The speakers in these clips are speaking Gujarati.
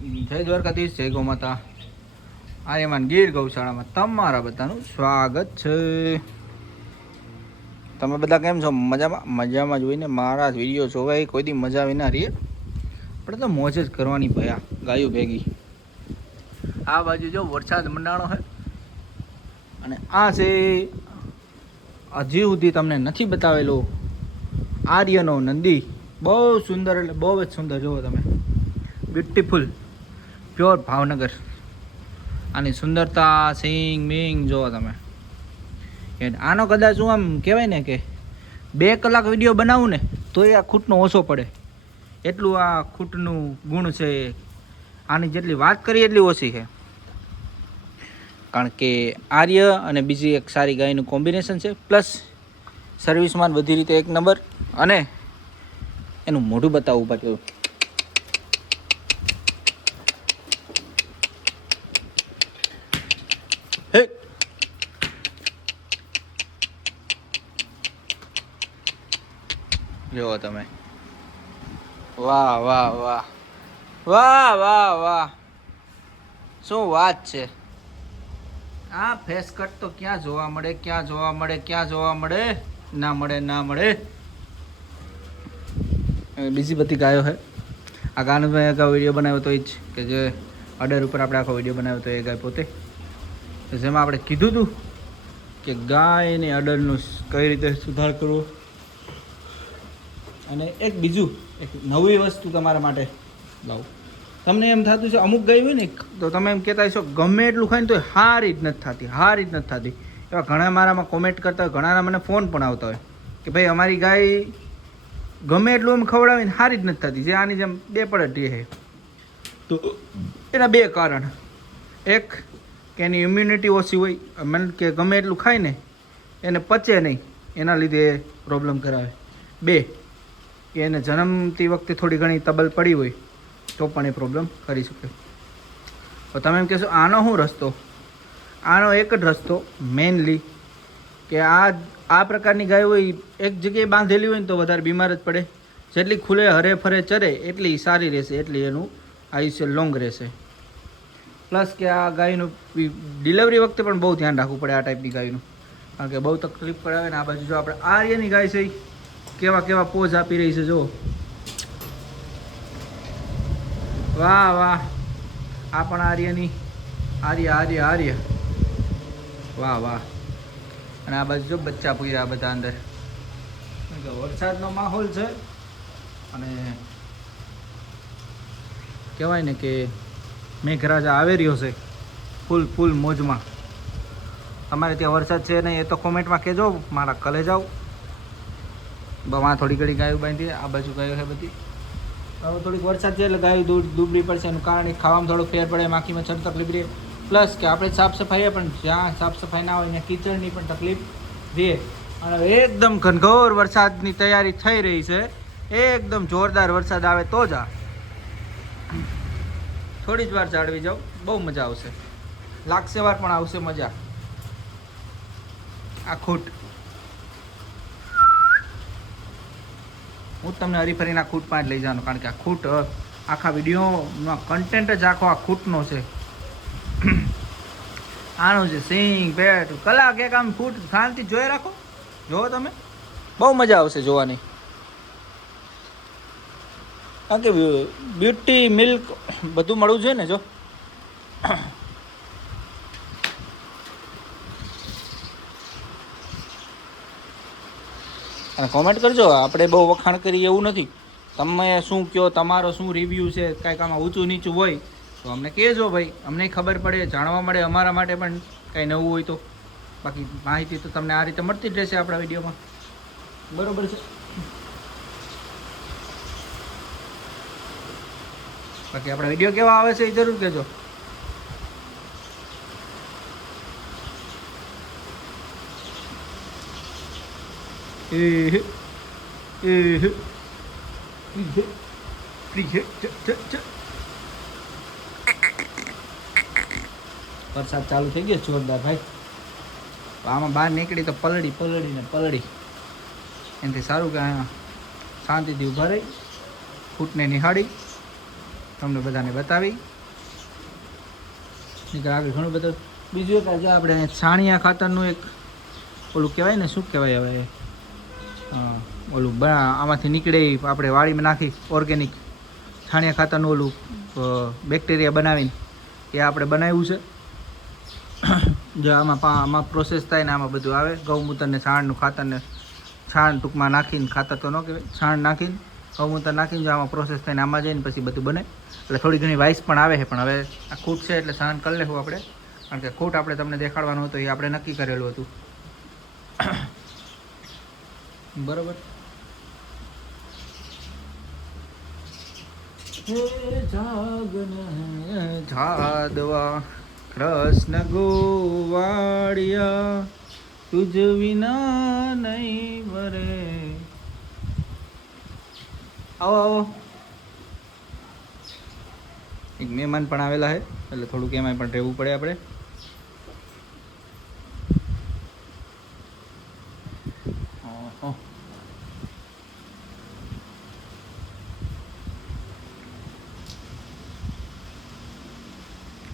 જય દ્વારકાધીશ, જય ગૌ માતા. આર્યમાન ગીર ગૌશાળામાં તમારા બધાનું સ્વાગત છે. તમે બધા કેમ છો? મજામાં? મજામાં જોઈને મારા વિડીયો જોવાય કોઈ દી મજા વિના રહીએ. આપણે તો મોજ જ કરવાની ભયા ગાયું ભેગી. આ બાજુ જો વરસાદ મંડાણો છે અને આ છે હજી સુધી તમને નથી બતાવેલો આર્યનો નંદી. બહુ સુંદર, એટલે બહુ જ સુંદર. જુઓ તમે, બ્યુટીફુલ, પ્યોર ભાવનગર. આની સુંદરતા, સિંગ મિંગ જુઓ તમે. આનો કદાચ હું આમ કહેવાય ને કે 2 કલાક વિડીયો બનાવું ને તો એ આ ખૂટનો ઓછો પડે, એટલું આ ખૂટનું ગુણ છે. આની જેટલી વાત કરીએ એટલી ઓછી છે, કારણ કે આર્ય અને બીજી એક સારી ગાયનું કોમ્બિનેશન છે. પ્લસ સર્વિસમાં બધી રીતે 1 નંબર. અને એનું મોઢું બતાવવું પડ્યું. હે જુઓ તમે, વાહ વાહ વાહ વાહ વાહ વાહ, શું વાત છે. આ ફેસ કટ તો ક્યાં જોવા મળે, ક્યાં જોવા મળે, ક્યાં જોવા મળે? ના મળે, ના મળે. બીજી બધી ગાયો છે. આ ગાયનો મેં અગાઉ વિડીયો બનાવ્યો તો એ જ, કે જે અડર ઉપર આપણે આખો વિડીયો બનાવ્યો હતો એ ગાય પોતે, જેમાં આપણે કીધું હતું કે ગાયને અડરનું કઈ રીતે સુધાર કરવો. અને એક બીજું, એક નવી વસ્તુ તમારા માટે લાવું. તમને એમ થતું છે અમુક ગાય હોય ને તો તમે એમ કહેતા હશો ગમે એટલું ખાય ને તો હારી જ નથી થતી, હારી જ નથી થતી. એવા ઘણા મારામાં કોમેન્ટ કરતા હોય, ઘણાના મને ફોન પણ આવતા હોય કે ભાઈ અમારી ગાય ગમે એટલું એમ ખવડાવીને હારી જ નથી થતી, જે આની જેમ 2 પડત રહે. તો એના 2 કારણ. એક કે એની ઇમ્યુનિટી ઓછી હોય, મતલબ કે ગમે એટલું ખાય ને એને પચે નહીં, એના લીધે પ્રોબ્લેમ કરાવે. 2 કે એને જન્મતી વખતે થોડી ઘણી તબલ પડી હોય તો પણ એ પ્રોબ્લેમ કરી શકે. તો તમે એમ કહેશો આનો શું રસ્તો? આનો એક જ રસ્તો મેઇનલી, કે આ પ્રકારની ગાય હોય એક જગ્યાએ બાંધેલી હોય ને તો વધારે બીમાર જ પડે. જેટલી ખુલે હરે ફરે ચરે એટલી સારી રહેશે, એટલી એનું આયુષ્ય લોંગ રહેશે. પ્લસ કે આ ગાયનું ડિલિવરી વખતે પણ બહુ ધ્યાન રાખવું પડે આ ટાઈપની ગાયનું, કારણ કે બહુ તકલીફ પડાવે ને. આ બાજુ જો આપણે આર્યની ગાય છે કેવા કેવા પોઝ આપી રહી છે, જુઓ. વાહ વાહ, આ પણ આર્યની, આર્ય આર્ય આર્ય, વાહ વાહ. અને આ બાજુ જો બચ્ચા પૂર્યા બધા અંદર. વરસાદનો માહોલ છે અને કહેવાય ને કે મેઘરાજા આવી રહ્યો છે ફૂલ ફૂલ મોજમાં. તમારે ત્યાં વરસાદ છે નહીં એ તો કોમેન્ટમાં કહેજો, મારા કલે જાઓ. બવા થોડી ઘડી ગાયું બાંધી, આ બાજુ ગાયો છે બધી. હવે થોડીક વરસાદ છે એટલે ગાયું દૂબળી પડશે. એનું કારણ ખાવામાં થોડો ફેર પડે, માખી મચ્છર તકલીફ રહે. પ્લસ કે આપણે સાફ સફાઈ પણ જ્યાં સાફ સફાઈ ના હોય ને કિચડની પણ તકલીફ રહે. અને એકદમ ઘનઘોર વરસાદની તૈયારી થઈ રહી છે. એકદમ જોરદાર વરસાદ આવે તો જ થોડી જ વાર જાળવી જાઓ, બહુ મજા આવશે. લાગશે વાર પણ આવશે મજા. આ ખૂટ હું તમને હરીફરીના ખૂટમાં જ લઈ જવાનું, કારણ કે આ ખૂટ આખા વિડીયોનો કન્ટેન્ટ જ આખો આ ખૂટનો છે. આનું છે સિંગ પેટ કલાક એક આમ ફૂટ શાંતિ જોઈ રાખો, જોવો તમે, બહુ મજા આવશે જોવાની. કારણ કે બ્યુટી મિલ્ક બધું મળવું જોઈએ ને. જો અને કોમેન્ટ કરજો, આપણે બહુ વખાણ કરીએ એવું નથી. તમે શું કહો, તમારો શું રિવ્યૂ છે, કાંઈક આમાં ઊંચું નીચું હોય તો અમને કહેજો ભાઈ, અમને ખબર પડે, જાણવા મળે, અમારા માટે પણ કાંઈ નવું હોય તો. બાકી માહિતી તો તમને આ રીતે મળતી જ રહેશે આપણા વિડીયોમાં, બરોબર છે. બાકી આપણા વિડીયો કેવા આવે છે એ જરૂર કહેજો. વરસાદ ચાલુ થઈ ગયો જોરદાર ભાઈ. આમાં બહાર નીકળી તો પલળી. એનાથી સારું કે શાંતિથી ઊભા રહી, ફૂટને નિહાળી તમને બધાને બતાવી. આગળ ઘણું બધું બીજું એક આજે આપણે છાણિયા ખાતરનું એક ઓલું કહેવાય ને, શું કહેવાય હવે, ઓલું આમાંથી નીકળે આપણે વાડીમાં નાખી ઓર્ગેનિક છાણિયા ખાતરનું ઓલું બેક્ટેરિયા બનાવીને એ આપણે બનાવ્યું છે. જો આમાં પ્રોસેસ થાય ને આમાં બધું આવે, ગૌમૂત્ર ને છાણનું ખાતરને છાણ ટૂંકમાં નાખીને, ખાતર તો ન કહેવાય, છાણ નાખીને ગૌમૂત્ર નાખીને જો આમાં પ્રોસેસ થઈને આમાં જઈને પછી બધું બને. એટલે થોડી ઘણી વાઇસ પણ આવે છે, પણ હવે આ ખૂટ છે એટલે સહન કરી લેવું આપણે, કારણ કે ખૂટ આપણે તમને દેખાડવાનું હતું એ આપણે નક્કી કરેલું હતું. બરાબર. જાદવા કૃષ્ણ ગોવાળિયા તુજ વિના નહીં વરે. આવો આવો, એક મહેમાન પણ આવેલા છે એટલે થોડુંક એમાં પણ રહેવું પડે આપણે.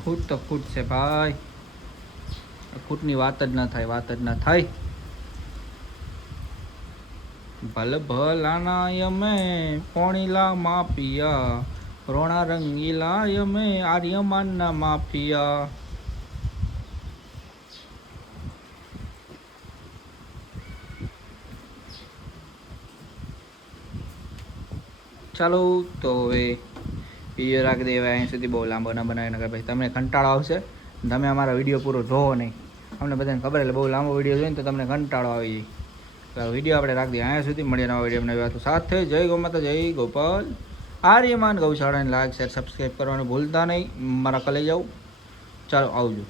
ખૂટ તો ખૂટ છે ભાઈ, ખૂટની વાત જ ના થાય, વાત જ ના થાય. ભલ ભલાના યમે પોણીલા માપિયા, રોણા રંગીલા યમે આર્યમાનના માફિયા. ચાલો તો હવે વિડીયો રાખી દેવાય અહીં સુધી. બહુ લાંબો ના બનાવી નકર ભાઈ તમને કંટાળો આવશે, તમે અમારા વિડીયો પૂરો જોવો નહીં. અમને બધાને ખબર એટલે બહુ લાંબો વિડીયો જોઈએ ને તો તમને કંટાળો આવી જાય. તો વિડીયો આપણે રાખી દઈએ અહીંયા સુધી. મળીએ નવા વિડીયો નવી વાતો સાથે. જય ગૌ માતા, જય ગોપાલ. આર્યમાન ગૌશાળાને લાઈક શેર સબસ્ક્રાઈબ કરવાનું ભૂલતા નહીં. મારા કલે જાઉં. ચાલો આવજો.